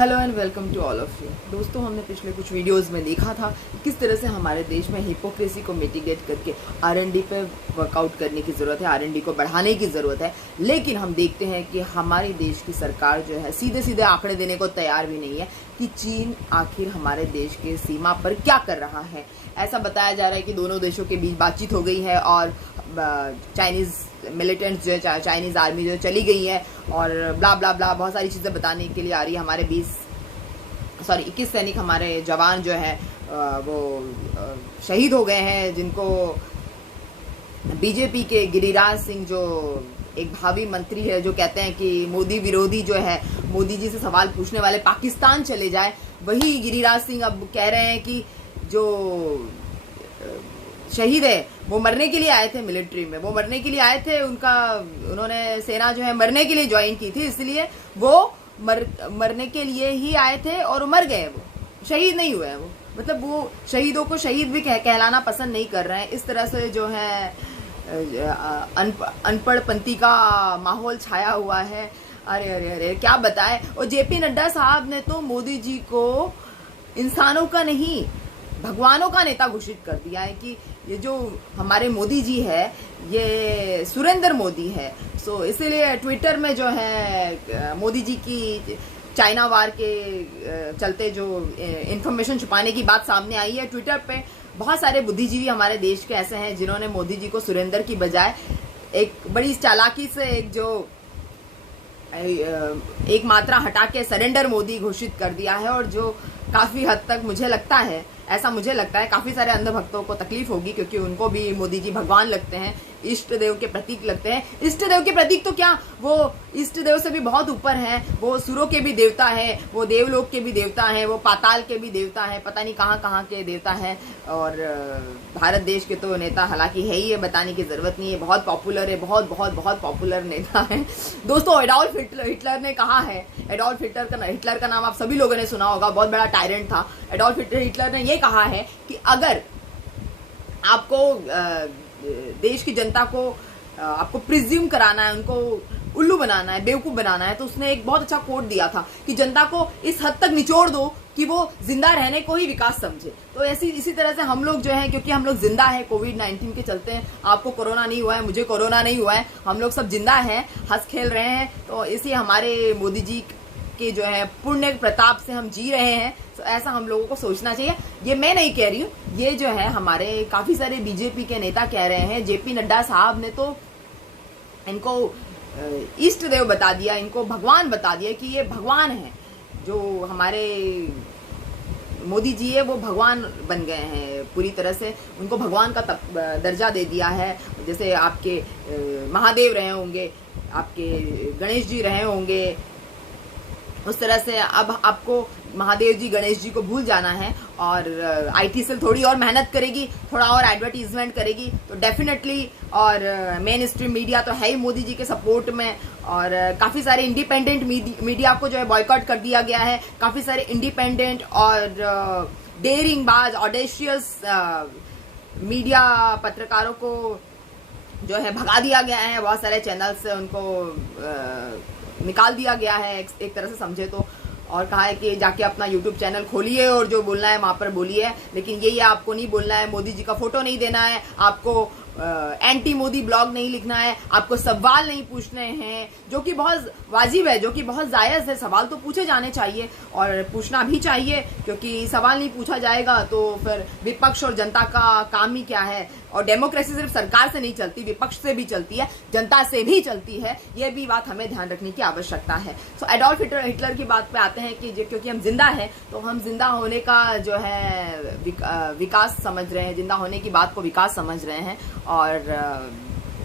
Hello and welcome to all of you. दोस्तों, हमने पिछले कुछ वीडियोस में देखा था किस तरह से हमारे देश में हिपोक्रेसी को मिटिगेट करके आरएनडी पे वर्कआउट करने की ज़रूरत है, आरएनडी को बढ़ाने की ज़रूरत है। लेकिन हम देखते हैं कि हमारे देश की सरकार जो है सीधे सीधे आंकड़े देने को तैयार भी नहीं है कि चीन आखिर हमारे देश के सीमा पर क्या कर रहा है। ऐसा बताया जा रहा है कि दोनों देशों के बीच बातचीत हो गई है और चाइनीज़ मिलिटेंट्स जो है, चाइनीज़ आर्मी जो चली गई है और ब्ला ब्ला ब्ला बहुत सारी चीज़ें बताने के लिए आ रही है। हमारे 21 सैनिक हमारे जवान जो है वो शहीद हो गए हैं, जिनको बीजेपी के गिरिराज सिंह जो एक भावी मंत्री है, जो कहते हैं कि मोदी विरोधी जो है, मोदी जी से सवाल पूछने वाले पाकिस्तान चले जाए, वही गिरिराज सिंह अब कह रहे हैं कि जो शहीद है वो मरने के लिए आए थे मिलिट्री में, वो मरने के लिए आए थे, उन्होंने सेना जो है मरने के लिए ज्वाइन की थी, इसलिए वो मरने के लिए ही आए थे और मर गए, वो शहीद नहीं हुए हैं। वो मतलब वो शहीदों को शहीद भी कहलाना पसंद नहीं कर रहे हैं। इस तरह से जो है अनपढ़पंथी का माहौल छाया हुआ है। अरे अरे अरे क्या बताए। और जेपी नड्डा साहब ने तो मोदी जी को इंसानों का नहीं भगवानों का नेता घोषित कर दिया है कि ये जो हमारे मोदी जी है ये सुरेंद्र मोदी है। सो इसीलिए ट्विटर में जो है मोदी जी की चाइना वार के चलते जो इन्फॉर्मेशन छुपाने की बात सामने आई है, ट्विटर पे बहुत सारे बुद्धिजीवी हमारे देश के ऐसे हैं जिन्होंने मोदी जी को सुरेंद्र की बजाय एक बड़ी चालाकी से एक मात्रा हटा के सरेंडर मोदी घोषित कर दिया है। और जो काफी हद तक मुझे लगता है काफी सारे अंध भक्तों को तकलीफ होगी, क्योंकि उनको भी मोदी जी भगवान लगते हैं, इष्ट देव के प्रतीक लगते हैं। इष्ट देव के प्रतीक तो क्या, वो इष्ट देव से भी बहुत ऊपर हैं, वो सुरों के भी देवता है, वो देवलोक के भी देवता है, वो पाताल के भी देवता है, पता नहीं कहाँ कहाँ के देवता है। और भारत देश के तो नेता हालांकि है ही है, बताने की जरूरत नहीं है, बहुत पॉपुलर है, बहुत बहुत बहुत पॉपुलर नेता है। दोस्तों, एडोल्फ हिटलर ने कहा है, हिटलर का नाम आप सभी लोगों ने सुना होगा, बहुत बड़ा टायरेंट था। एडोल्फ हिटलर ने ये कहा है कि अगर आपको देश की जनता को आपको प्रिज्यूम कराना है, उनको उल्लू बनाना है, बेवकूफ बनाना है, तो उसने एक बहुत अच्छा कोट दिया था कि जनता को इस हद तक निचोड़ दो कि वो जिंदा रहने को ही विकास समझे। तो इसी तरह से हम लोग जो है, क्योंकि हम लोग जिंदा है कोविड-19 के चलते हैं, आपको कोरोना नहीं हुआ है, मुझे कोरोना नहीं हुआ है, हम लोग सब जिंदा हैं, हंस खेल रहे हैं, तो इसी हमारे मोदी जी के जो है पुण्य प्रताप से हम जी रहे हैं। तो ऐसा हम लोगों को सोचना चाहिए। ये मैं नहीं कह रही हूँ, ये जो है हमारे काफी सारे बीजेपी के नेता कह रहे हैं। जेपी नड्डा साहब ने तो इनको इष्ट देव बता दिया, इनको भगवान बता दिया कि ये भगवान है, जो हमारे मोदी जी है वो भगवान बन गए हैं पूरी तरह से, उनको भगवान का दर्जा दे दिया है। जैसे आपके महादेव रहे होंगे, आपके गणेश जी रहे होंगे, उस तरह से अब आपको महादेव जी गणेश जी को भूल जाना है और आईटी सेल थोड़ी और मेहनत करेगी, थोड़ा और एडवर्टीजमेंट करेगी तो डेफिनेटली, और मेन स्ट्रीम मीडिया तो है ही मोदी जी के सपोर्ट में, और काफ़ी सारे इंडिपेंडेंट मीडिया को जो है बॉयकॉट कर दिया गया है। काफ़ी सारे इंडिपेंडेंट और डेयरिंगबाज ऑडेशियस मीडिया पत्रकारों को जो है भगा दिया गया है, बहुत सारे चैनल से उनको निकाल दिया गया है एक तरह से समझे तो, और कहा है कि जाके अपना यूट्यूब चैनल खोलिए और जो बोलना है वहां पर बोलिए, लेकिन ये आपको नहीं बोलना है, मोदी जी का फोटो नहीं देना है, आपको एंटी मोदी ब्लॉग नहीं लिखना है, आपको सवाल नहीं पूछने हैं, जो कि बहुत वाजिब है, जो कि बहुत जायज़ है। सवाल तो पूछे जाने चाहिए और पूछना भी चाहिए, क्योंकि सवाल नहीं पूछा जाएगा तो फिर विपक्ष और जनता का काम ही क्या है। और डेमोक्रेसी सिर्फ सरकार से नहीं चलती, विपक्ष से भी चलती है, जनता से भी चलती है, ये भी बात हमें ध्यान रखने की आवश्यकता है। तो एडोल्फ हिटलर की बात पे आते हैं कि क्योंकि हम जिंदा हैं तो हम जिंदा होने का जो है विकास समझ रहे हैं, जिंदा होने की बात को विकास समझ रहे हैं। और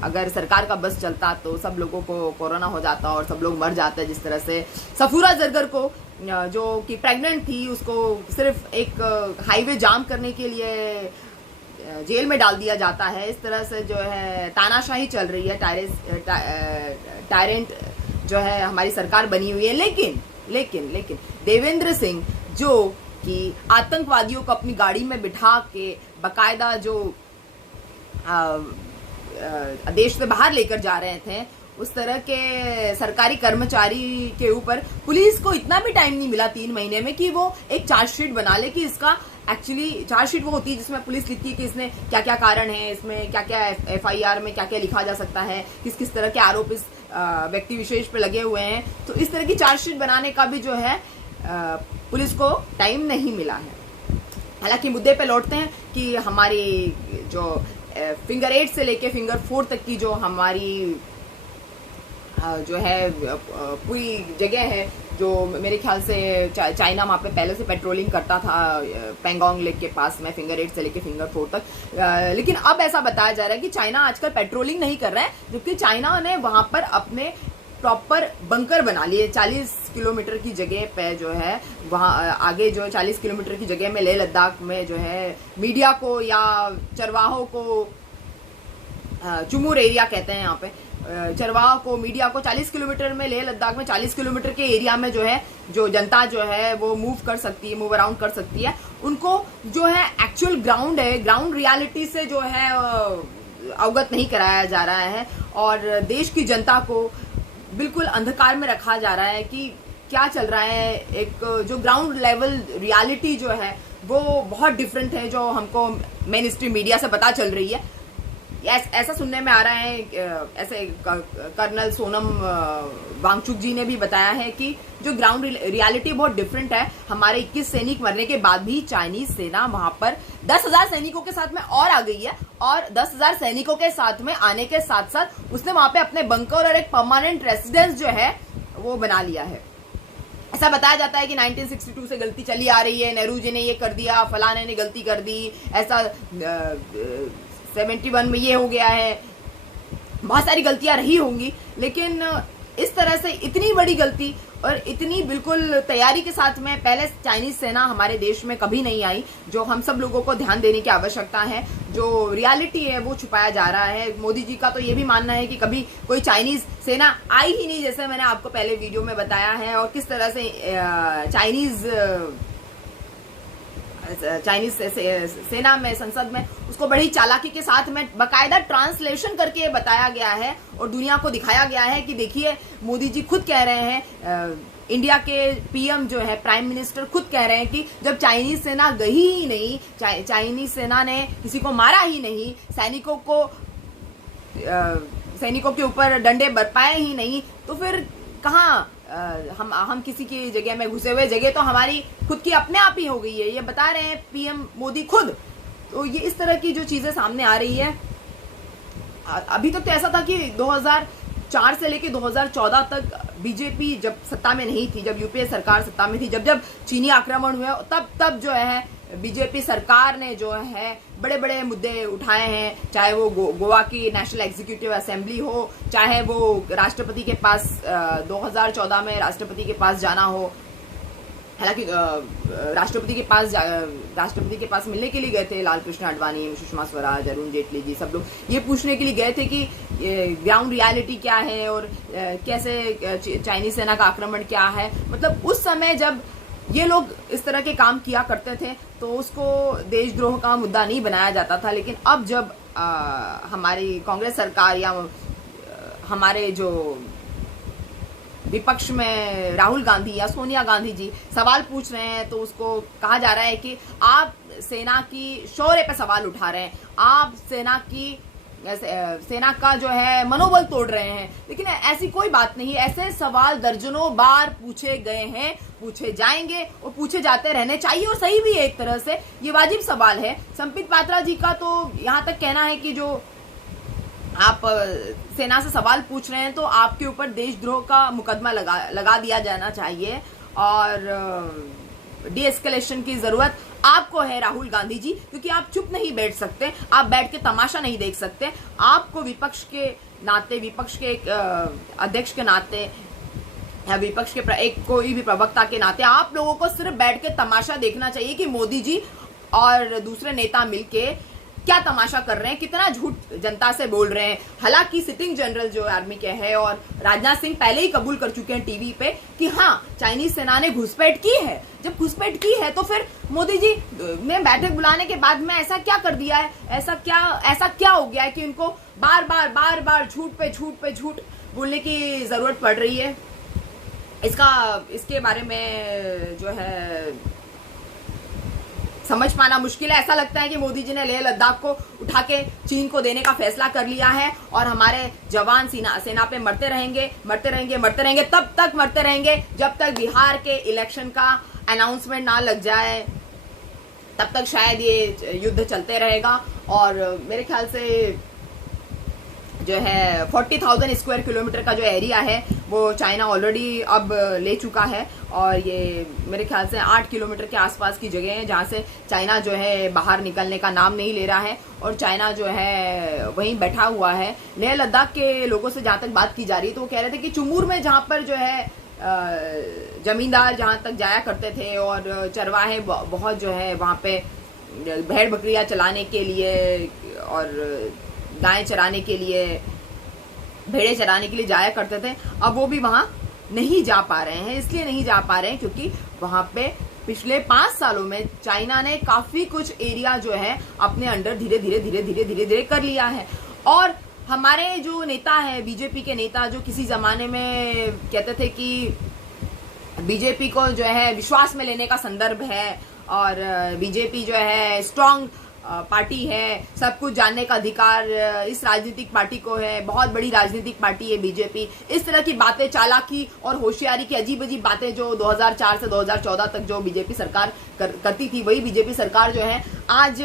अगर सरकार का बस चलता तो सब लोगों को कोरोना हो जाता और सब लोग मर जाते। जिस तरह से सफूरा जरगर को, जो कि प्रेग्नेंट थी, उसको सिर्फ एक हाईवे जाम करने के लिए जेल में डाल दिया जाता है। इस तरह से जो है तानाशाही चल रही है, टायरेंट जो है हमारी सरकार बनी हुई है। लेकिन देवेंद्र सिंह जो कि आतंकवादियों को अपनी गाड़ी में बिठा के बाकायदा जो देश से बाहर लेकर जा रहे थे, उस तरह के सरकारी कर्मचारी के ऊपर पुलिस को इतना भी टाइम नहीं मिला 3 महीने में कि वो एक चार्जशीट बना ले कि इसका एक्चुअली चार्जशीट वो होती है जिसमें पुलिस लिखती है कि इसने क्या क्या कारण है, इसमें क्या क्या FIR में क्या क्या लिखा जा सकता है, किस किस तरह के आरोप इस व्यक्ति विशेष पे लगे हुए हैं। तो इस तरह की चार्जशीट बनाने का भी जो है पुलिस को टाइम नहीं मिला है। हालांकि मुद्दे पे लौटते हैं कि हमारी जो फिंगर 8 से लेके फिंगर 4 तक की जो हमारी जो है पूरी जगह है, जो मेरे ख्याल से चाइना वहाँ पे पहले से पेट्रोलिंग करता था पेंगोंग लेक के पास में फिंगर 8 से लेके फिंगर 4 तक। लेकिन अब ऐसा बताया जा रहा है कि चाइना आजकल पेट्रोलिंग नहीं कर रहा है, जबकि चाइना ने वहां पर अपने प्रॉपर बंकर बना लिए 40 किलोमीटर की जगह पे जो है वहाँ आगे जो 40 किलोमीटर की जगह में लेह लद्दाख में जो है मीडिया को या चरवाहों को चुमूर एरिया कहते हैं यहाँ पे, चरवाहा को मीडिया को 40 किलोमीटर में लेह लद्दाख में 40 किलोमीटर के एरिया में जो है जो जनता जो है वो मूव कर सकती है, मूव अराउंड कर सकती है। उनको जो है एक्चुअल ग्राउंड है, ग्राउंड रियलिटी से जो है अवगत नहीं कराया जा रहा है और देश की जनता को बिल्कुल अंधकार में रखा जा रहा है कि क्या चल रहा है। एक जो ग्राउंड लेवल रियलिटी जो है वो बहुत डिफरेंट है जो हमको मेन स्ट्रीम मीडिया से पता चल रही है। ऐसा सुनने में आ रहा है, ऐसे कर्नल सोनम वांगचुक जी ने भी बताया है कि जो ग्राउंड रियलिटी बहुत डिफरेंट है। हमारे 21 सैनिक मरने के बाद भी चाइनीज सेना वहां पर 10,000 सैनिकों के साथ में और आ गई है और 10,000 सैनिकों के साथ में आने के साथ साथ उसने वहां पे अपने बंकर और एक परमानेंट रेसिडेंस जो है वो बना लिया है। ऐसा बताया जाता है कि 1962 से गलती चली आ रही है, नेहरू जी ने ये कर दिया, फलाने ने गलती कर दी, ऐसा 71 में ये हो गया है, बहुत सारी गलतियां रही होंगी। लेकिन इस तरह से इतनी बड़ी गलती और इतनी बिल्कुल तैयारी के साथ में पहले चाइनीज सेना हमारे देश में कभी नहीं आई, जो हम सब लोगों को ध्यान देने की आवश्यकता है। जो रियलिटी है वो छुपाया जा रहा है। मोदी जी का तो ये भी मानना है कि कभी कोई चाइनीज सेना आई ही नहीं, जैसे मैंने आपको पहले वीडियो में बताया है, और किस तरह से चाइनीज सेना में संसद में उसको बड़ी चालाकी के साथ में बकायदा ट्रांसलेशन करके बताया गया है और दुनिया को दिखाया गया है कि देखिए मोदी जी खुद कह रहे हैं, इंडिया के PM जो है प्राइम मिनिस्टर खुद कह रहे हैं कि जब चाइनीज सेना गई ही नहीं, चाइनीज सेना ने किसी को मारा ही नहीं, सैनिकों के ऊपर डंडे बरपाए ही नहीं, तो फिर कहाँ हम किसी की जगह में घुसे हुए, जगह तो हमारी खुद की अपने आप ही हो गई है। ये बता रहे हैं PM मोदी खुद। तो ये इस तरह की जो चीजें सामने आ रही है। अभी तक तो ऐसा था कि 2004 से लेके 2014 तक बीजेपी जब सत्ता में नहीं थी, जब UPA सरकार सत्ता में थी, जब चीनी आक्रमण हुए तब जो है बीजेपी सरकार ने जो है बड़े बड़े मुद्दे उठाए हैं, चाहे वो गोवा की नेशनल एग्जीक्यूटिव असेंबली हो, चाहे वो राष्ट्रपति के पास 2014 में राष्ट्रपति के पास जाना हो। हालांकि राष्ट्रपति के पास मिलने के लिए गए थे लाल कृष्ण आडवाणी, सुषमा स्वराज, अरुण जेटली जी, सब लोग ये पूछने के लिए गए थे कि ग्राउंड रियलिटी क्या है और कैसे चाइनीज सेना का आक्रमण क्या है। मतलब उस समय जब ये लोग इस तरह के काम किया करते थे तो उसको देशद्रोह का मुद्दा नहीं बनाया जाता था। लेकिन अब जब हमारी कांग्रेस सरकार या हमारे जो विपक्ष में राहुल गांधी या सोनिया गांधी जी सवाल पूछ रहे हैं, तो उसको कहा जा रहा है कि आप सेना की शौर्य पे सवाल उठा रहे हैं, आप सेना का जो है मनोबल तोड़ रहे हैं। लेकिन ऐसी कोई बात नहीं, ऐसे सवाल दर्जनों बार पूछे गए हैं, पूछे जाएंगे और पूछे जाते रहने चाहिए, और सही भी है एक तरह से, ये वाजिब सवाल है। संबित पात्रा जी का तो यहाँ तक कहना है कि जो आप सेना से सवाल पूछ रहे हैं तो आपके ऊपर देशद्रोह का मुकदमा लगा दिया जाना चाहिए और डीएस्केलेशन की जरूरत आपको है राहुल गांधी जी, क्योंकि आप चुप नहीं बैठ सकते, आप बैठ के तमाशा नहीं देख सकते। आपको विपक्ष के नाते, विपक्ष के एक अध्यक्ष के नाते या विपक्ष के एक कोई भी प्रवक्ता के नाते आप लोगों को सिर्फ बैठ के तमाशा देखना चाहिए कि मोदी जी और दूसरे नेता मिलके क्या तमाशा कर रहे हैं, कितना झूठ जनता से बोल रहे हैं। हालांकि सिटिंग जनरल जो आर्मी के हैं और राजनाथ सिंह पहले ही कबूल कर चुके हैं टीवी पे कि हाँ चाइनीज सेना ने घुसपैठ की है। जब घुसपैठ की है तो फिर मोदी जी ने बैठक बुलाने के बाद में ऐसा क्या कर दिया है, ऐसा क्या हो गया है कि उनको बार बार झूठ पे झूठ बोलने की ज़रूरत पड़ रही है। इसके बारे में जो है समझ पाना मुश्किल है। ऐसा लगता है कि मोदी जी ने लेह लद्दाख को उठा के चीन को देने का फैसला कर लिया है और हमारे जवान सेना पे मरते रहेंगे तब तक मरते रहेंगे जब तक बिहार के इलेक्शन का अनाउंसमेंट ना लग जाए, तब तक शायद ये युद्ध चलते रहेगा। और मेरे ख्याल से जो है 40,000 स्क्वायर किलोमीटर का जो एरिया है वो चाइना ऑलरेडी अब ले चुका है और ये मेरे ख्याल से 8 किलोमीटर के आसपास की जगह है जहाँ से चाइना जो है बाहर निकलने का नाम नहीं ले रहा है और चाइना जो है वहीं बैठा हुआ है। लेह लद्दाख के लोगों से जहाँ तक बात की जा रही है तो वो कह रहे थे कि चुमूर में जहाँ पर जो है जमींदार जहाँ तक जाया करते थे और चरवाहे बहुत जो है वहाँ पे भेड़ बकरियां चलाने के लिए और गायें चराने के लिए, भेड़े चराने के लिए जाया करते थे, अब वो भी वहां नहीं जा पा रहे हैं। इसलिए नहीं जा पा रहे हैं क्योंकि वहां पे पिछले 5 सालों में चाइना ने काफी कुछ एरिया जो है अपने अंडर धीरे धीरे कर लिया है। और हमारे जो नेता है, बीजेपी के नेता, जो किसी जमाने में कहते थे कि बीजेपी को जो है विश्वास में लेने का संदर्भ है और बीजेपी जो है स्ट्रांग पार्टी है, सब कुछ जानने का अधिकार इस राजनीतिक पार्टी को है, बहुत बड़ी राजनीतिक पार्टी है बीजेपी, इस तरह की बातें, चालाकी और होशियारी की अजीब अजीब बातें जो 2004 से 2014 तक जो बीजेपी सरकार करती थी, वही बीजेपी सरकार जो है आज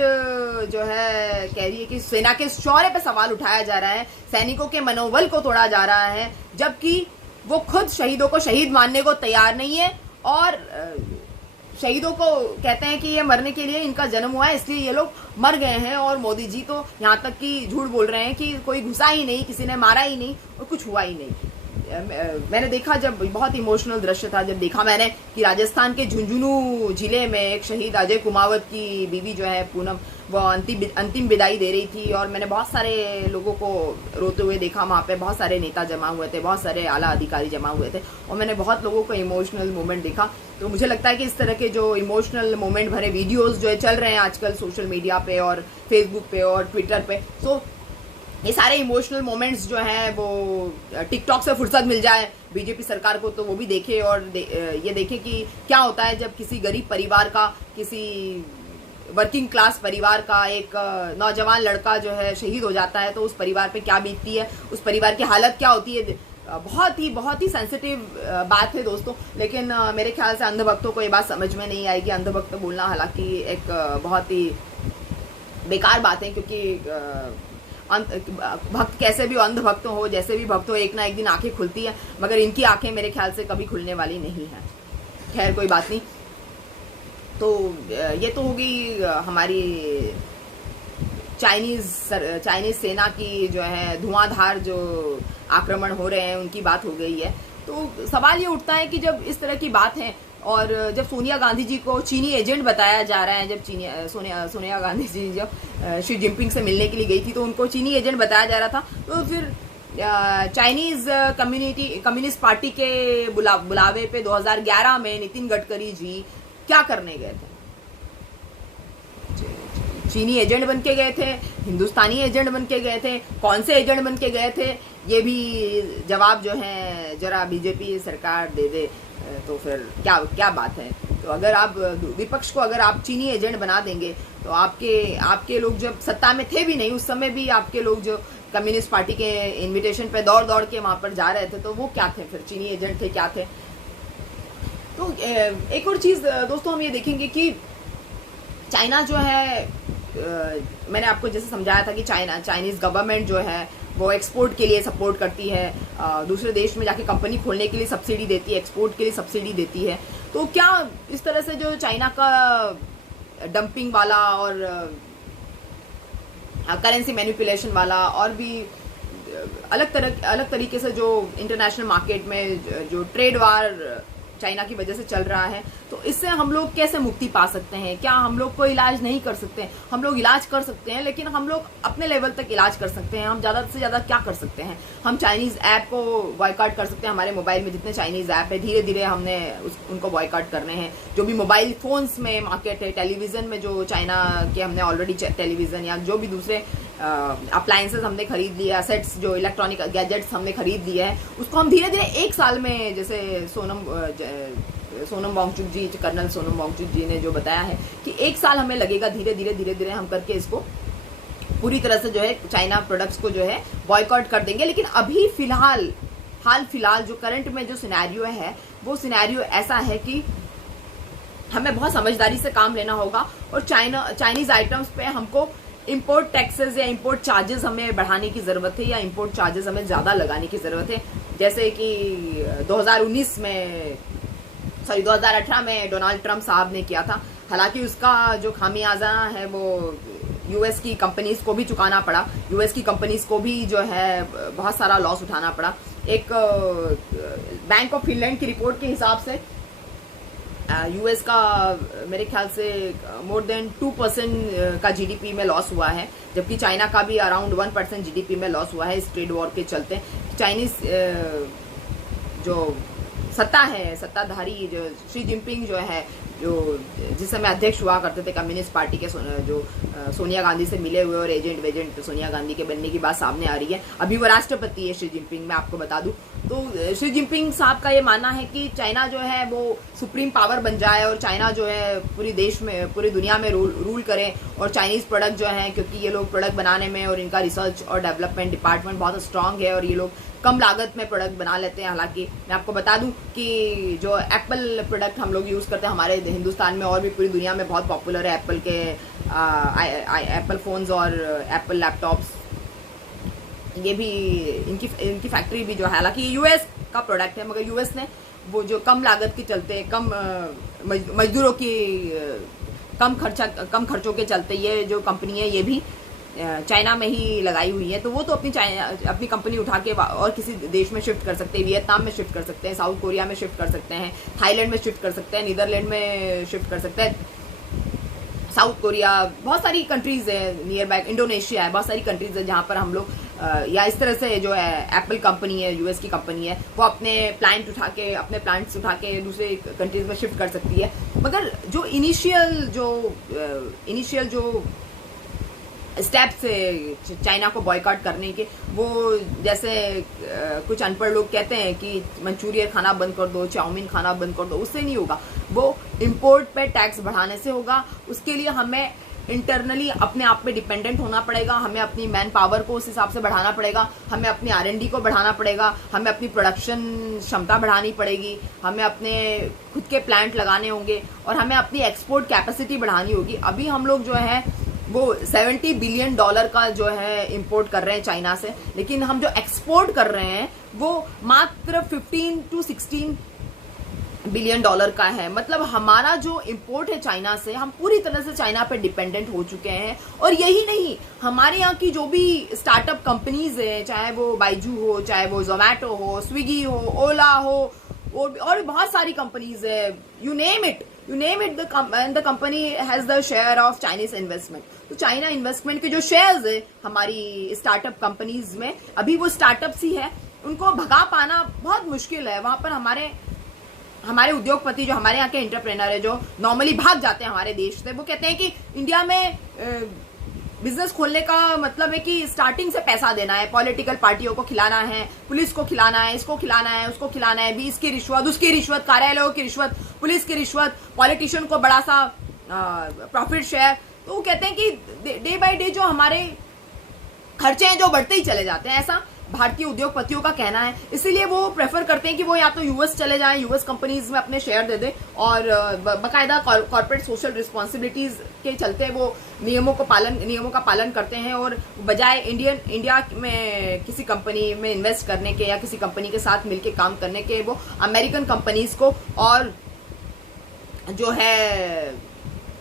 जो है कह रही है कि सेना के शौर्य पे सवाल उठाया जा रहा है, सैनिकों के मनोबल को तोड़ा जा रहा है, जबकि वो खुद शहीदों को शहीद मानने को तैयार नहीं है और शहीदों को कहते हैं कि ये मरने के लिए इनका जन्म हुआ है इसलिए ये लोग मर गए हैं। और मोदी जी तो यहाँ तक कि झूठ बोल रहे हैं कि कोई घुसा ही नहीं, किसी ने मारा ही नहीं और कुछ हुआ ही नहीं। मैंने देखा, जब बहुत इमोशनल दृश्य था जब देखा मैंने कि राजस्थान के झुंझुनू जिले में एक शहीद अजय कुमावत की बीवी जो है पूनम, वो अंतिम विदाई दे रही थी और मैंने बहुत सारे लोगों को रोते हुए देखा। वहाँ पे बहुत सारे नेता जमा हुए थे, बहुत सारे आला अधिकारी जमा हुए थे और मैंने बहुत लोगों को इमोशनल मोमेंट देखा। तो मुझे लगता है कि इस तरह के जो इमोशनल मोमेंट भरे वीडियोस जो है चल रहे हैं आजकल सोशल मीडिया पे और फेसबुक पे और ट्विटर पे, तो ये सारे इमोशनल मोमेंट्स जो हैं वो टिकटॉक से फुर्सत मिल जाए बीजेपी सरकार को तो वो भी देखे और ये देखे कि क्या होता है जब किसी गरीब परिवार का, किसी वर्किंग क्लास परिवार का एक नौजवान लड़का जो है शहीद हो जाता है तो उस परिवार पे क्या बीतती है, उस परिवार की हालत क्या होती है। बहुत ही सेंसिटिव बात है दोस्तों, लेकिन मेरे ख्याल से अंधभक्तों को ये बात समझ में नहीं आएगी। अंधभक्त बोलना हालांकि एक बहुत ही बेकार बात है क्योंकि भक्त कैसे भी अंधभक्त हो, जैसे भी भक्त हो, एक ना एक दिन आंखें खुलती है, मगर इनकी आंखें मेरे ख्याल से कभी खुलने वाली नहीं है। खैर कोई बात नहीं। तो ये तो होगी हमारी चाइनीज सेना की जो है धुआंधार जो आक्रमण हो रहे हैं उनकी बात हो गई है। तो सवाल ये उठता है कि जब इस तरह की बात है और जब सोनिया गांधी जी को चीनी एजेंट बताया जा रहा है, जब सोनिया गांधी जी जब शी जिनपिंग से मिलने के लिए गई थी तो उनको चीनी एजेंट बताया जा रहा था, तो फिर चाइनीज कम्युनिस्ट पार्टी के बुलावे पे 2011 में नितिन गडकरी जी क्या करने गए थे? चीनी एजेंट बन के गए थे, हिंदुस्तानी एजेंट बन के गए थे, कौन से एजेंट बन के गए थे, ये भी जवाब जो है जरा बीजेपी सरकार दे दे तो फिर क्या बात है। तो अगर आप विपक्ष को अगर आप चीनी एजेंट बना देंगे तो आपके लोग जब सत्ता में थे भी नहीं, उस समय भी आपके लोग जो कम्युनिस्ट पार्टी के इनविटेशन पे दौड़ के वहां पर जा रहे थे तो वो क्या थे, फिर चीनी एजेंट थे, क्या थे। तो एक और चीज दोस्तों हम ये देखेंगे कि चाइना जो है, मैंने आपको जैसे समझाया था कि चाइनीज गवर्नमेंट जो है वो एक्सपोर्ट के लिए सपोर्ट करती है, दूसरे देश में जाके कंपनी खोलने के लिए सब्सिडी देती है, एक्सपोर्ट के लिए सब्सिडी देती है। तो क्या इस तरह से जो चाइना का डंपिंग वाला और करेंसी मैनिपुलेशन वाला और भी अलग तरीके से जो इंटरनेशनल मार्केट में जो ट्रेड वार चाइना की वजह से चल रहा है, तो इससे हम लोग कैसे मुक्ति पा सकते हैं? क्या हम लोग कोई इलाज नहीं कर सकते? हम लोग इलाज कर सकते हैं, लेकिन हम लोग अपने लेवल तक इलाज कर सकते हैं। हम ज़्यादा से ज़्यादा क्या कर सकते हैं? हम चाइनीज़ ऐप को बॉयकॉट कर सकते हैं। हमारे मोबाइल में जितने चाइनीज़ ऐप है धीरे धीरे हमने उनको बॉयकॉट करने हैं। जो भी मोबाइल फोन्स में मार्केट है, टेलीविज़न में जो चाइना के हमने ऑलरेडी टेलीविज़न या जो भी दूसरे अप्लायंसेस हमने खरीद लिए, असेट्स जो इलेक्ट्रॉनिक गैजेट्स हमने खरीद लिए हैं, उसको हम धीरे धीरे 1 साल में, जैसे सोनम वांगचुक जी, कर्नल सोनम वांगचुक जी ने जो बताया है कि 1 साल हमें लगेगा, धीरे धीरे हम करके इसको पूरी तरह से जो है चाइना प्रोडक्ट्स को जो है बॉयकॉट कर देंगे। लेकिन अभी हाल फिलहाल जो करंट में जो सिनेरियो है, वो सिनेरियो ऐसा है कि हमें बहुत समझदारी से काम लेना होगा और चाइनीज आइटम्स पे हमको इंपोर्ट टैक्सेस या इंपोर्ट चार्जेस हमें बढ़ाने की जरूरत है, या इंपोर्ट चार्जेस हमें ज्यादा लगाने की जरूरत है। जैसे कि 2018 में डोनाल्ड ट्रंप साहब ने किया था। हालांकि उसका जो खामियाजा है वो यूएस की कंपनीज को भी चुकाना पड़ा, यूएस की कंपनीज को भी जो है बहुत सारा लॉस उठाना पड़ा। एक बैंक ऑफ फिनलैंड की रिपोर्ट के हिसाब से यूएस का मेरे ख्याल से मोर देन 2% का जीडीपी में लॉस हुआ है, जबकि चाइना का भी अराउंड 1% जीडीपी में लॉस हुआ है इस ट्रेड वॉर के चलते। चाइनीज जो सत्ताधारी जो शी जिनपिंग जो है, जो जिस समय अध्यक्ष हुआ करते थे कम्युनिस्ट पार्टी के, जो सोनिया गांधी से मिले हुए और एजेंट सोनिया गांधी के बनने की बात सामने आ रही है। अभी वो राष्ट्रपति है शी जिनपिंग, मैं आपको बता दूं। तो शी जिनपिंग साहब का ये मानना है कि चाइना जो है वो सुप्रीम पावर बन जाए और चाइना जो है पूरी दुनिया में रूल करे, और चाइनीज प्रोडक्ट जो है, क्योंकि ये लोग प्रोडक्ट बनाने में और इनका रिसर्च और डेवलपमेंट डिपार्टमेंट बहुत स्ट्रांग है और ये लोग कम लागत में प्रोडक्ट बना लेते हैं। हालांकि मैं आपको बता दूं कि जो एप्पल प्रोडक्ट हम लोग यूज करते हैं हमारे हिंदुस्तान में और भी पूरी दुनिया में बहुत पॉपुलर है, एप्पल के एप्पल फोन्स और एप्पल लैपटॉप्स, ये भी इनकी फैक्ट्री भी जो है, हालांकि यूएस का प्रोडक्ट है, मगर यूएस ने वो जो कम लागत के चलते, कम मजदूरों की कम खर्चों के चलते ये जो कंपनी है ये भी चाइना में ही लगाई हुई है। तो वो तो अपनी कंपनी उठा के और किसी देश में शिफ्ट कर सकते हैं, वियतनाम में शिफ्ट कर सकते हैं, साउथ कोरिया में शिफ्ट कर सकते हैं, थाईलैंड में शिफ्ट कर सकते हैं, नीदरलैंड में शिफ्ट कर सकते हैं, साउथ कोरिया, बहुत सारी कंट्रीज है, नियर बाय इंडोनेशिया है, बहुत सारी कंट्रीज है जहां पर हम लोग या इस तरह से जो है एप्पल कंपनी है, यूएस की कंपनी है, वो अपने प्लांट्स उठा के दूसरे कंट्रीज में शिफ्ट कर सकती है। मगर जो इनिशियल जो स्टेप्स है चाइना को बॉयकॉट करने के, वो जैसे कुछ अनपढ़ लोग कहते हैं कि मंचूरियन खाना बंद कर दो, चाउमीन खाना बंद कर दो, उससे नहीं होगा। वो इंपोर्ट पे टैक्स बढ़ाने से होगा। उसके लिए हमें इंटरनली अपने आप पे डिपेंडेंट होना पड़ेगा, हमें अपनी मैन पावर को उस हिसाब से बढ़ाना पड़ेगा, हमें अपनी R&D को बढ़ाना पड़ेगा, हमें अपनी प्रोडक्शन क्षमता बढ़ानी पड़ेगी, हमें अपने खुद के प्लांट लगाने होंगे और हमें अपनी एक्सपोर्ट कैपेसिटी बढ़ानी होगी। अभी हम लोग जो है वो $70 बिलियन का जो है इंपोर्ट कर रहे हैं चाइना से, लेकिन हम जो एक्सपोर्ट कर रहे हैं वो मात्र 15 to 16 बिलियन डॉलर का है। मतलब हमारा जो इंपोर्ट है चाइना से, हम पूरी तरह से चाइना पे डिपेंडेंट हो चुके हैं। और यही नहीं, हमारे यहाँ की जो भी स्टार्टअप कंपनीज है, चाहे वो बाइजू हो, चाहे वो जोमैटो हो, स्विगी हो, ओला हो, और बहुत सारी कंपनीज है, you name it, the company has the share of Chinese investment. तो चाइना इन्वेस्टमेंट के जो शेयर्स है हमारी स्टार्टअप कंपनीज में, अभी वो स्टार्टअप्स ही है, उनको भगा पाना बहुत मुश्किल है। वहां पर हमारे उद्योगपति, जो हमारे यहाँ के एंटरप्रेनर है, जो नॉर्मली भाग जाते हैं हमारे देश से, वो कहते हैं कि इंडिया में बिजनेस खोलने का मतलब है कि स्टार्टिंग से पैसा देना है, पॉलिटिकल पार्टियों को खिलाना है, पुलिस को खिलाना है, इसको खिलाना है, उसको खिलाना है, 20 की रिश्वत, उसकी रिश्वत, कार्यालयों की रिश्वत, पुलिस की रिश्वत, पॉलिटिशियन को बड़ा सा प्रॉफिट शेयर। तो वो कहते हैं कि डे बाय डे जो हमारे खर्चे हैं जो बढ़ते ही चले जाते हैं, ऐसा भारतीय उद्योगपतियों का कहना है। इसीलिए वो प्रेफर करते हैं कि वो या तो यूएस चले जाएं, यूएस कंपनीज में अपने शेयर दे दें, और बाकायदा कॉर्पोरेट सोशल रिस्पॉन्सिबिलिटीज के चलते वो नियमों का पालन करते हैं, और बजाय इंडिया में किसी कंपनी में इन्वेस्ट करने के या किसी कंपनी के साथ मिलकर काम करने के, वो अमेरिकन कंपनीज को और जो है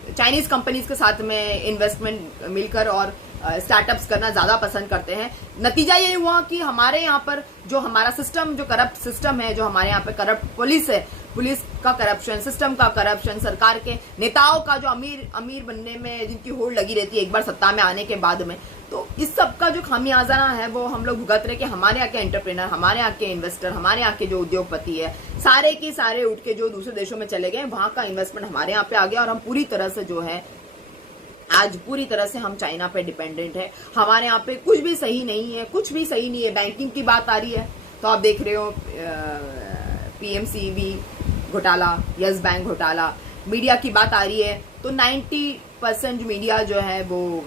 चाइनीज कंपनीज के साथ में इन्वेस्टमेंट मिलकर और स्टार्टअप्स करना ज्यादा पसंद करते हैं। नतीजा ये हुआ कि हमारे यहाँ पर जो हमारा सिस्टम, जो करप्ट सिस्टम है, जो हमारे यहाँ पे करप्ट पुलिस है, पुलिस का करप्शन, सिस्टम का करप्शन, सरकार के नेताओं का जो अमीर बनने में जिनकी होड़ लगी रहती है एक बार सत्ता में आने के बाद में, तो इस सब का जो खामियाजा है वो हम लोग भुगत रहे कि हमारे यहाँ के एंटरप्रेनर, हमारे यहाँ के इन्वेस्टर, हमारे यहाँ के जो उद्योगपति है, सारे के सारे उठ के जो दूसरे देशों में चले गए, वहां का इन्वेस्टमेंट हमारे यहाँ पे आ गया और हम पूरी तरह से जो है आज पूरी तरह से हम चाइना पे डिपेंडेंट है। हमारे यहाँ पे कुछ भी सही नहीं है, कुछ भी सही नहीं है। बैंकिंग की बात आ रही है तो आप देख रहे हो PMCV घोटाला, यस बैंक घोटाला। मीडिया की बात आ रही है तो 90% मीडिया जो है वो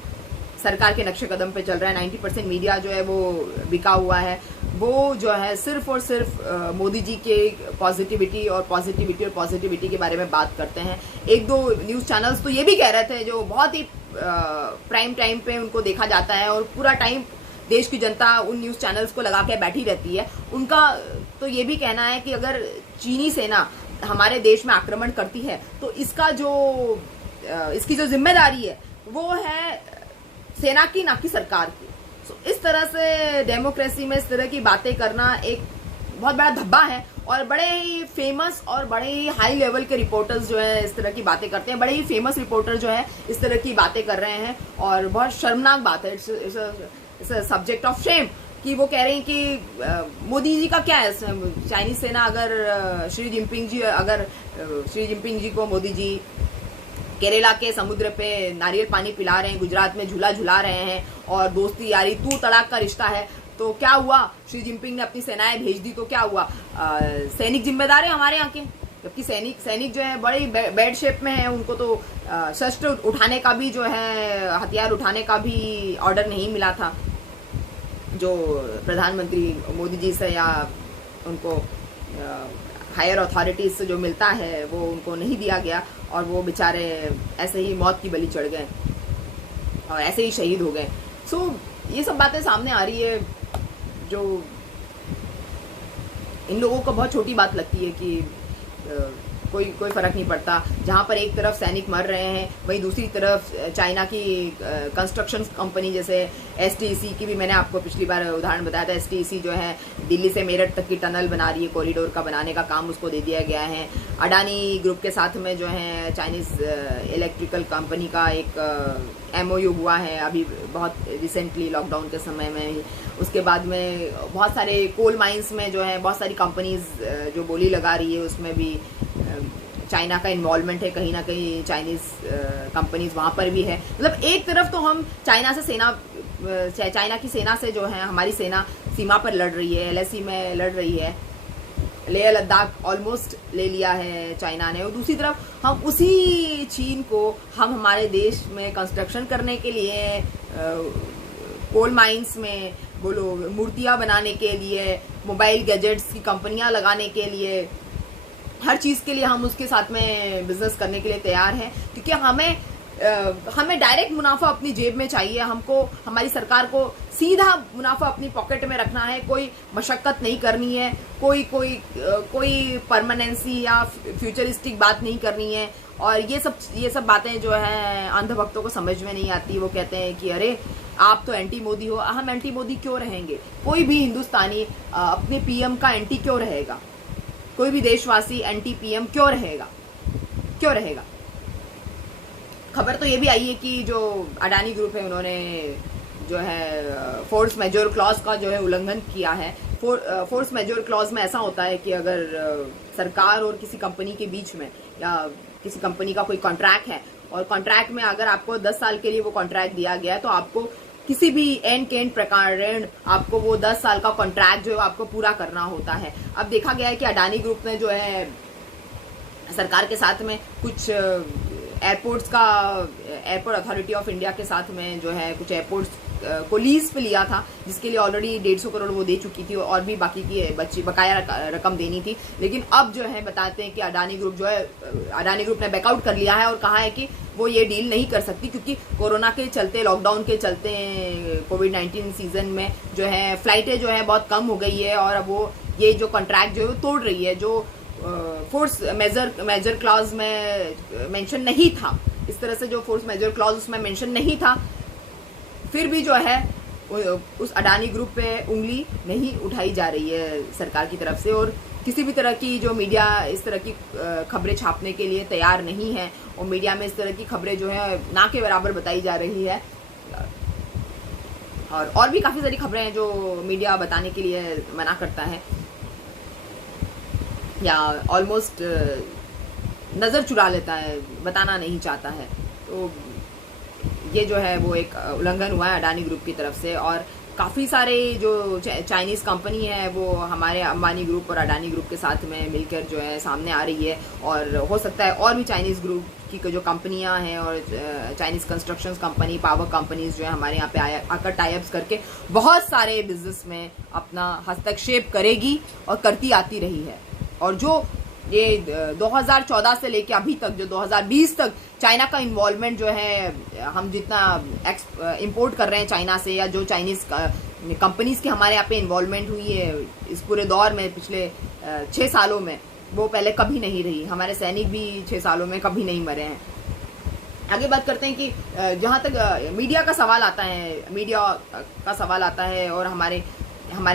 सरकार के नक्शे कदम पे चल रहा है। 90% मीडिया जो है वो बिका हुआ है। वो जो है सिर्फ और सिर्फ मोदी जी के पॉजिटिविटी के बारे में बात करते हैं। एक दो न्यूज़ चैनल्स तो ये भी कह रहे थे, जो बहुत ही प्राइम टाइम पे उनको देखा जाता है और पूरा टाइम देश की जनता उन न्यूज़ चैनल्स को लगा के बैठी रहती है, उनका तो ये भी कहना है कि अगर चीनी सेना हमारे देश में आक्रमण करती है तो इसकी जो जिम्मेदारी है वो है सेना की, ना कि सरकार की। इस तरह से डेमोक्रेसी में इस तरह की बातें करना एक बहुत बड़ा धब्बा है और बड़े ही फेमस और बड़े ही हाई लेवल के रिपोर्टर्स जो है इस तरह की बातें करते हैं। बड़े ही फेमस रिपोर्टर जो है इस तरह की बातें कर रहे हैं और बहुत शर्मनाक बात है। इट्स सब्जेक्ट ऑफ शेम कि वो कह रहे हैं कि मोदी जी का क्या है, चाइनीज सेना अगर शी जिनपिंग जी को मोदी जी केरला के समुद्र पे नारियल पानी पिला रहे हैं, गुजरात में झूला झुला रहे हैं और दोस्ती यारी तू तड़ाक का रिश्ता है, तो क्या हुआ? शी जिनपिंग ने अपनी सेनाएं भेज दी तो क्या हुआ? सैनिक जिम्मेदार है हमारे यहाँ के, जबकि सैनिक जो है बड़े बैड शेप में है। उनको तो शस्त्र उठाने का भी जो है, हथियार उठाने का भी ऑर्डर नहीं मिला था, जो प्रधानमंत्री मोदी जी से या उनको हायर अथॉरिटीज से जो मिलता है वो उनको नहीं दिया गया और वो बेचारे ऐसे ही मौत की बलि चढ़ गए और ऐसे ही शहीद हो गए। ये सब बातें सामने आ रही है जो इन लोगों को बहुत छोटी बात लगती है कि कोई फर्क नहीं पड़ता। जहाँ पर एक तरफ सैनिक मर रहे हैं वहीं दूसरी तरफ चाइना की कंस्ट्रक्शन कंपनी जैसे STEC की भी मैंने आपको पिछली बार उदाहरण बताया था। STEC जो है दिल्ली से मेरठ तक की टनल बना रही है, कॉरिडोर का बनाने का काम उसको दे दिया गया है। अडानी ग्रुप के साथ में जो है चाइनीज़ इलेक्ट्रिकल कंपनी का एक MOU हुआ है अभी बहुत रिसेंटली लॉकडाउन के समय में। उसके बाद में बहुत सारे कोल माइंस में जो है बहुत सारी कंपनीज जो बोली लगा रही है, उसमें भी चाइना का इन्वॉल्वमेंट है, कहीं ना कहीं चाइनीज कंपनीज वहाँ पर भी है। मतलब एक तरफ तो हम चाइना की सेना से जो है हमारी सेना सीमा पर लड़ रही है, LAC में लड़ रही है, लेह लद्दाख ऑलमोस्ट ले लिया है चाइना ने, और दूसरी तरफ हम उसी चीन को हम हमारे देश में कंस्ट्रक्शन करने के लिए, कोल माइंस में बोलो, मूर्तियाँ बनाने के लिए, मोबाइल गैजेट्स की कंपनियाँ लगाने के लिए, हर चीज़ के लिए हम उसके साथ में बिजनेस करने के लिए तैयार हैं, क्योंकि हमें डायरेक्ट मुनाफा अपनी जेब में चाहिए। हमको, हमारी सरकार को सीधा मुनाफा अपनी पॉकेट में रखना है, कोई मशक्कत नहीं करनी है, कोई परमानेंसी या फ्यूचरिस्टिक बात नहीं करनी है। और ये सब बातें जो है अंधभक्तों को समझ में नहीं आती। वो कहते हैं कि अरे आप तो एंटी मोदी हो। हम एंटी मोदी क्यों रहेंगे? कोई भी हिंदुस्तानी अपने PM का एंटी क्यों रहेगा? कोई भी देशवासी एंटी PM क्यों रहेगा? खबर तो ये भी आई है कि जो अडानी ग्रुप है उन्होंने जो है फोर्स मेजोर क्लॉज का जो है उल्लंघन किया है। फोर्स मेजोर क्लॉज में ऐसा होता है कि अगर सरकार और किसी कंपनी के बीच में या किसी कंपनी का कोई कॉन्ट्रैक्ट है और कॉन्ट्रैक्ट में अगर आपको 10 साल के लिए वो कॉन्ट्रैक्ट दिया गया है तो आपको किसी भी एंड के एंड प्रकार आपको वो 10 साल का कॉन्ट्रैक्ट जो है आपको पूरा करना होता है। अब देखा गया है कि अडानी ग्रुप ने जो है सरकार के साथ में कुछ एयरपोर्ट अथॉरिटी ऑफ इंडिया के साथ में जो है कुछ एयरपोर्ट्स को लीज पे लिया था, जिसके लिए ऑलरेडी 150 करोड़ वो दे चुकी थी और भी बाकी की बकाया रकम देनी थी। लेकिन अब जो है बताते हैं कि अडानी ग्रुप ने बैकआउट कर लिया है और कहा है कि वो ये डील नहीं कर सकती, क्योंकि कोरोना के चलते, लॉकडाउन के चलते, कोविड-19 सीजन में जो है फ्लाइटें जो है बहुत कम हो गई है और अब वो ये जो कॉन्ट्रैक्ट जो है वो तोड़ रही है, जो फोर्स मेजर क्लॉज में मेंशन नहीं था। इस तरह से जो फोर्स मेजर क्लॉज उसमें मेंशन नहीं था, फिर भी जो है उस अडानी ग्रुप पे उंगली नहीं उठाई जा रही है सरकार की तरफ से। और किसी भी तरह की जो मीडिया इस तरह की खबरें छापने के लिए तैयार नहीं है और मीडिया में इस तरह की खबरें जो है ना के बराबर बताई जा रही है। और भी काफ़ी सारी खबरें हैं जो मीडिया बताने के लिए मना करता है या ऑलमोस्ट नज़र चुरा लेता है, बताना नहीं चाहता है। तो ये जो है वो एक उल्लंघन हुआ है अडानी ग्रुप की तरफ से। और काफ़ी सारे जो चाइनीज़ कंपनी है वो हमारे अंबानी ग्रुप और अडानी ग्रुप के साथ में मिलकर जो है सामने आ रही है, और हो सकता है और भी चाइनीज़ ग्रुप की जो कंपनियां हैं और Chinese constructions company, power companies जो है हमारे यहाँ पे आकर टाइप्स करके बहुत सारे बिजनेस में अपना हस्तक्षेप करेगी और करती आती रही है। और जो ये 2014 से लेके अभी तक जो 2020 तक चाइना का इन्वॉल्वमेंट जो है, हम जितना इंपोर्ट कर रहे हैं चाइना से, या जो चाइनीज़ कंपनीज के हमारे यहाँ पे इन्वॉल्वमेंट हुई है इस पूरे दौर में पिछले 6 सालों में, वो पहले कभी नहीं रही। हमारे सैनिक भी 6 सालों में कभी नहीं मरे हैं। आगे बात करते हैं कि जहाँ तक मीडिया का सवाल आता है, मीडिया का सवाल आता है और हमारे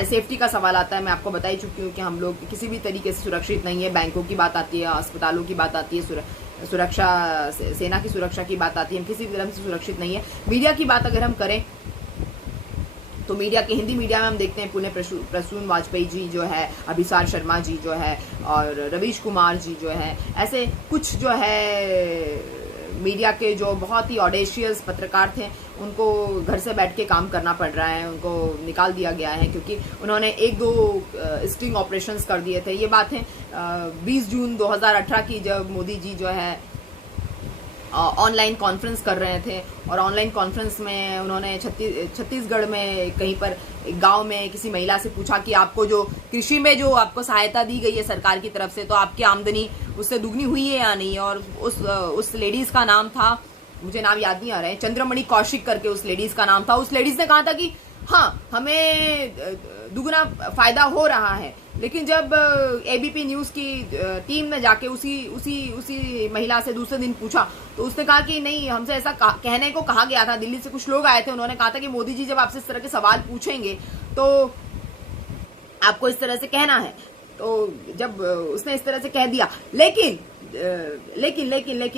सेफ्टी का सवाल आता है। मैं आपको बता ही चुकी हूँ कि हम लोग किसी भी तरीके से सुरक्षित नहीं है। बैंकों की बात आती है, अस्पतालों की बात आती है, सुरक्षा, सेना की सुरक्षा की बात आती है, हम किसी भी तरह से सुरक्षित नहीं है। मीडिया की बात अगर हम करें तो मीडिया के हिंदी मीडिया में हम देखते हैं पुणे प्रसून वाजपेयी जी जो है, अभिसार शर्मा जी जो है और रवीश कुमार जी जो है, ऐसे कुछ जो है मीडिया के जो बहुत ही ऑडेशियस पत्रकार थे, उनको घर से बैठ के काम करना पड़ रहा है, उनको निकाल दिया गया है क्योंकि उन्होंने 1-2 स्टिंग ऑपरेशंस कर दिए थे। ये बात है 20 जून 2018 की, जब मोदी जी जो है ऑनलाइन कॉन्फ्रेंस कर रहे थे और ऑनलाइन कॉन्फ्रेंस में उन्होंने छत्तीसगढ़ में कहीं पर एक गांव में किसी महिला से पूछा कि आपको जो कृषि में जो आपको सहायता दी गई है सरकार की तरफ से, तो आपकी आमदनी उससे दुगनी हुई है या नहीं। और उस लेडीज का नाम था, मुझे नाम याद नहीं आ रहा है, चंद्रमणि कौशिक करके उस लेडीज का नाम था। उस लेडीज ने कहा था कि हाँ, हमें दुगना फायदा हो रहा है। लेकिन जब एबीपी न्यूज की टीम ने जाके उसी महिला से दूसरे दिन पूछा तो उसने कहा कि नहीं, हमसे ऐसा कहने को कहा गया था, दिल्ली से कुछ लोग आए थे, उन्होंने कहा था कि मोदी जी जब आपसे इस तरह के सवाल पूछेंगे तो आपको इस तरह से कहना है। तो जब उसने इस तरह से कह दिया, लेकिन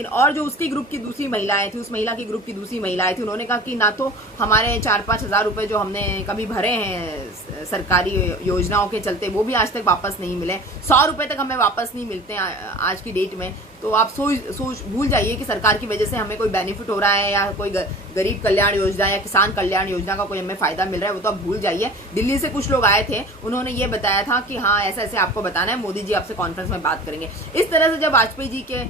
और जो उसकी ग्रुप की दूसरी महिलाएं थी, उस महिला की ग्रुप की दूसरी महिलाएं थी, उन्होंने कहा कि ना तो हमारे 4-5 हज़ार रुपए जो हमने कभी भरे हैं सरकारी योजनाओं के चलते, वो भी आज तक वापस नहीं मिले। 100 रुपए तक हमें वापस नहीं मिलते आज की डेट में। तो आप सोच भूल जाइए कि सरकार की वजह से हमें कोई बेनिफिट हो रहा है या कोई गरीब कल्याण योजना या किसान कल्याण योजना का कोई हमें फायदा मिल रहा है, वो तो आप भूल जाइए। दिल्ली से कुछ लोग आए थे, उन्होंने ये बताया था कि हाँ, ऐसे ऐसे आपको बताना है, मोदी जी आपसे कॉन्फ्रेंस में बात करेंगे। इस तरह से जब वाजपेयी जी के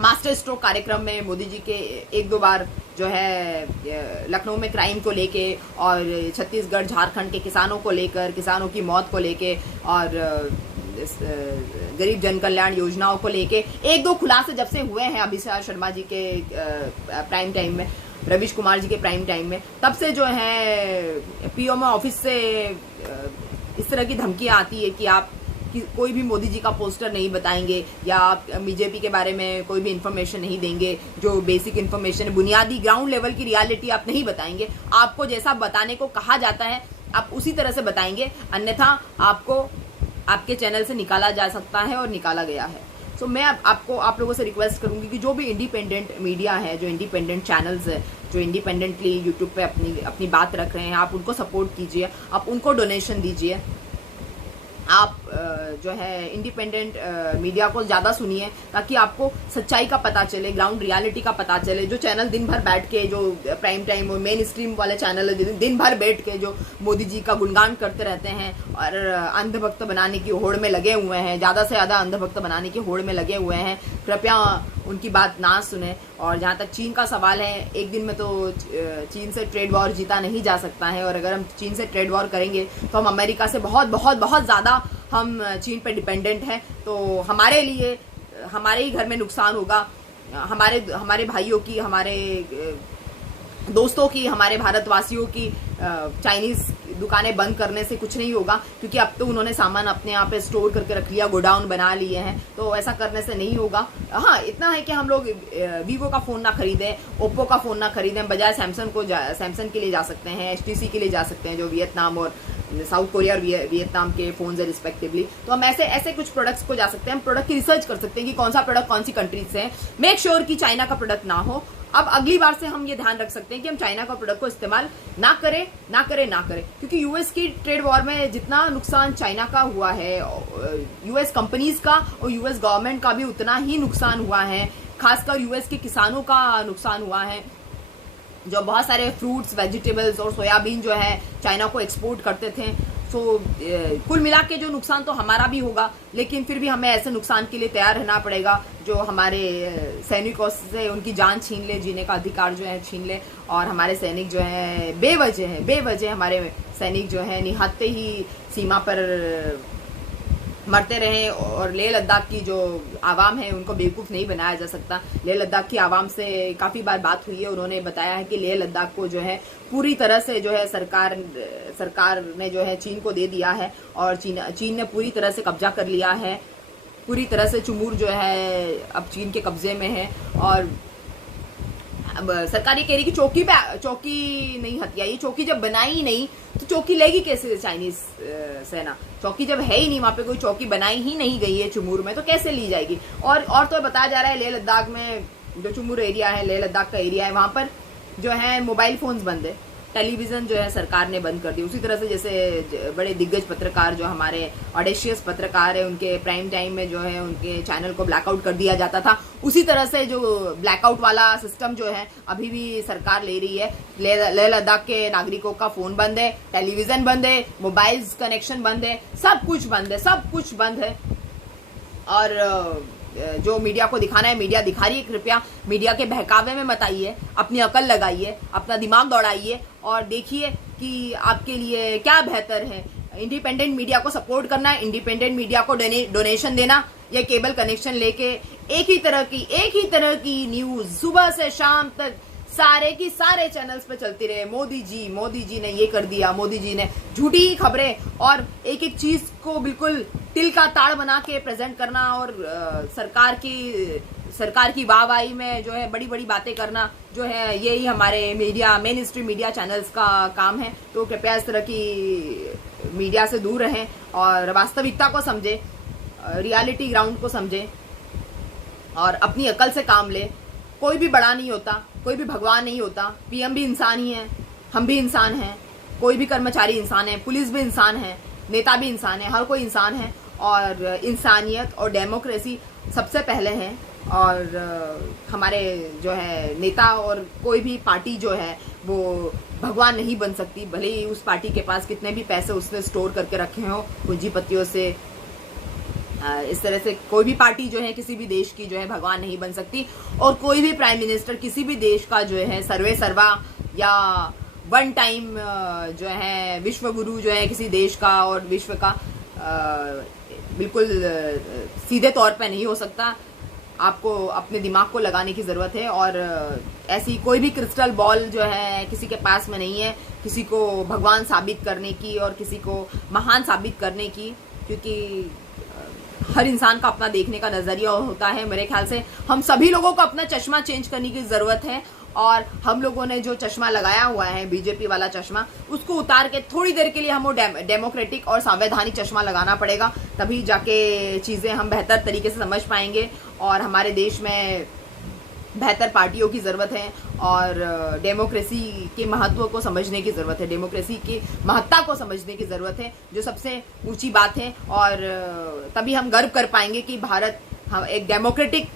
मास्टर स्ट्रोक कार्यक्रम में मोदी जी के 1-2 बार जो है लखनऊ में क्राइम को लेके और छत्तीसगढ़ झारखंड के किसानों को लेकर, किसानों की मौत को लेके और गरीब जन कल्याण योजनाओं को लेके 1-2 खुलासे जब से हुए हैं अभिसार शर्मा जी के प्राइम टाइम में, रवीश कुमार जी के प्राइम टाइम में, तब से जो है पीएमओ ऑफिस से इस तरह की धमकियां आती है कि आप कोई भी मोदी जी का पोस्टर नहीं बताएंगे या आप बीजेपी के बारे में कोई भी इन्फॉर्मेशन नहीं देंगे, जो बेसिक इन्फॉर्मेशन, बुनियादी ग्राउंड लेवल की रियलिटी आप नहीं बताएंगे। आपको जैसा बताने को कहा जाता है आप उसी तरह से बताएंगे, अन्यथा आपको आपके चैनल से निकाला जा सकता है और निकाला गया है। सो मैं आप लोगों से रिक्वेस्ट करूंगी कि जो भी इंडिपेंडेंट मीडिया है, जो इंडिपेंडेंट चैनल्स है, जो इंडिपेंडेंटली यूट्यूब पे अपनी बात रख रहे हैं, आप उनको सपोर्ट कीजिए, आप उनको डोनेशन दीजिए, आप जो है इंडिपेंडेंट मीडिया को ज़्यादा सुनिए ताकि आपको सच्चाई का पता चले, ग्राउंड रियलिटी का पता चले। जो चैनल दिन भर बैठ के, जो प्राइम टाइम और मेन स्ट्रीम वाले चैनल है, दिन भर बैठ के जो मोदी जी का गुणगान करते रहते हैं और अंधभक्त बनाने की होड़ में लगे हुए हैं, ज़्यादा से ज़्यादा अंधभक्त बनाने की होड़ में लगे हुए हैं, कृपया उनकी बात ना सुने। और जहाँ तक चीन का सवाल है, एक दिन में तो चीन से ट्रेड वॉर जीता नहीं जा सकता है, और अगर हम चीन से ट्रेड वॉर करेंगे तो हम अमेरिका से बहुत बहुत बहुत ज़्यादा हम चीन पे डिपेंडेंट हैं। तो हमारे लिए, हमारे ही घर में नुकसान होगा, हमारे भाइयों की, हमारे दोस्तों की, हमारे भारतवासियों की चाइनीज दुकानें बंद करने से कुछ नहीं होगा, क्योंकि अब तो उन्होंने सामान अपने यहाँ पे स्टोर करके रख लिया, गोडाउन बना लिए हैं, तो ऐसा करने से नहीं होगा। हाँ, इतना है कि हम लोग वीवो का फ़ोन ना खरीदें, ओप्पो का फ़ोन ना खरीदें, बजाय सैमसंग के लिए जा सकते हैं, HTC के लिए जा सकते हैं, जो वियतनाम और साउथ कोरिया और वियतनाम के फोन है रिस्पेक्टिवली। तो हम ऐसे कुछ प्रोडक्ट्स को जा सकते हैं, हम प्रोडक्ट की रिसर्च कर सकते हैं कि कौन सा प्रोडक्ट कौन सी कंट्रीज से है, मेक श्योर कि चाइना का प्रोडक्ट ना हो। अब अगली बार से हम ये ध्यान रख सकते हैं कि हम चाइना का प्रोडक्ट को इस्तेमाल ना करें, क्योंकि यूएस की ट्रेड वॉर में जितना नुकसान चाइना का हुआ है, यूएस कंपनीज का और यूएस गवर्नमेंट का भी उतना ही नुकसान हुआ है, खासकर यूएस के किसानों का नुकसान हुआ है। जो बहुत सारे फ्रूट्स, वेजिटेबल्स और सोयाबीन जो है चाइना को एक्सपोर्ट करते थे। तो कुल मिला के जो नुकसान तो हमारा भी होगा, लेकिन फिर भी हमें ऐसे नुकसान के लिए तैयार रहना पड़ेगा जो हमारे सैनिकों से उनकी जान छीन ले, जीने का अधिकार जो है छीन ले, और हमारे सैनिक जो है बेवजह हमारे सैनिक जो है निहत्ते ही सीमा पर मरते रहे। और लेह लद्दाख की जो आवाम है उनको बेवकूफ़ नहीं बनाया जा सकता। लेह लद्दाख की आवाम से काफ़ी बार बात हुई है, उन्होंने बताया है कि लेह लद्दाख को जो है पूरी तरह से जो है सरकार ने जो है चीन को दे दिया है, और चीन ने पूरी तरह से कब्जा कर लिया है। पूरी तरह से चुमूर जो है अब चीन के कब्जे में है। और अब सरकार ये कह रही कि चौकी नहीं हथिया, ये चौकी जब बनाई ही नहीं तो चौकी लेगी कैसे चाइनीज सेना? चौकी जब है ही नहीं, वहां पे कोई चौकी बनाई ही नहीं गई है चुमूर में, तो कैसे ली जाएगी? और तो बताया जा रहा है लेह लद्दाख में जो चुमूर एरिया है, लेह लद्दाख का एरिया है, वहां पर जो है मोबाइल फोन्स बंद है, टेलीविजन जो है सरकार ने बंद कर दी। उसी तरह से जैसे बड़े दिग्गज पत्रकार जो हमारे ऑडेशियस पत्रकार है, उनके प्राइम टाइम में जो है उनके चैनल को ब्लैकआउट कर दिया जाता था, उसी तरह से जो ब्लैकआउट वाला सिस्टम जो है अभी भी सरकार ले रही है। लेह लद्दाख के नागरिकों का फोन बंद है, टेलीविजन बंद है, मोबाइल कनेक्शन बंद है, सब कुछ बंद है। और जो मीडिया को दिखाना है मीडिया दिखा रही है। कृपया मीडिया के बहकावे में मत आइए, अपनी अकल लगाइए, अपना दिमाग दौड़ाइए और देखिए कि आपके लिए क्या बेहतर है। इंडिपेंडेंट मीडिया को सपोर्ट करना, इंडिपेंडेंट मीडिया को डोनेशन देना, या केबल कनेक्शन लेके एक ही तरह की न्यूज सुबह से शाम तक सारे की सारे चैनल्स पे चलती रहे। मोदी जी ने ये कर दिया, मोदी जी ने झूठी खबरें, और एक एक चीज को बिल्कुल तिल का ताड़ बना के प्रेजेंट करना, और सरकार की वाहवाही में जो है बड़ी बड़ी बातें करना, जो है यही हमारे मेन स्ट्रीम मीडिया चैनल्स का काम है। तो कृपया इस तरह की मीडिया से दूर रहें और वास्तविकता को समझे, रियलिटी ग्राउंड को समझे और अपनी अकल से काम ले। कोई भी बड़ा नहीं होता, कोई भी भगवान नहीं होता। पीएम भी इंसान ही है, हम भी इंसान हैं, कोई भी कर्मचारी इंसान है, पुलिस भी इंसान है, नेता भी इंसान है, हर कोई इंसान है। और इंसानियत और डेमोक्रेसी सबसे पहले है। और हमारे जो है नेता और कोई भी पार्टी जो है वो भगवान नहीं बन सकती, भले ही उस पार्टी के पास कितने भी पैसे उसने स्टोर करके रखे हों पूंजीपतियों से। इस तरह से कोई भी पार्टी जो है किसी भी देश की जो है भगवान नहीं बन सकती, और कोई भी प्राइम मिनिस्टर किसी भी देश का जो है सर्वे सर्वा या वन टाइम जो है विश्व गुरु जो है किसी देश का और विश्व का बिल्कुल सीधे तौर पे नहीं हो सकता। आपको अपने दिमाग को लगाने की ज़रूरत है, और ऐसी कोई भी क्रिस्टल बॉल जो है किसी के पास में नहीं है किसी को भगवान साबित करने की और किसी को महान साबित करने की, क्योंकि हर इंसान का अपना देखने का नजरिया होता है। मेरे ख्याल से हम सभी लोगों को अपना चश्मा चेंज करने की जरूरत है, और हम लोगों ने जो चश्मा लगाया हुआ है बीजेपी वाला चश्मा, उसको उतार के थोड़ी देर के लिए हमें डेमोक्रेटिक और संवैधानिक चश्मा लगाना पड़ेगा, तभी जाके चीजें हम बेहतर तरीके से समझ पाएंगे। और हमारे देश में बेहतर पार्टियों की ज़रूरत है, और डेमोक्रेसी के महत्व को समझने की ज़रूरत है, डेमोक्रेसी की महत्ता को समझने की ज़रूरत है, जो सबसे ऊंची बात है। और तभी हम गर्व कर पाएंगे कि भारत हम एक डेमोक्रेटिक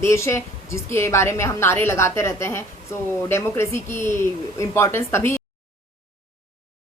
देश है, जिसके बारे में हम नारे लगाते रहते हैं। सो डेमोक्रेसी की इम्पोर्टेंस तभी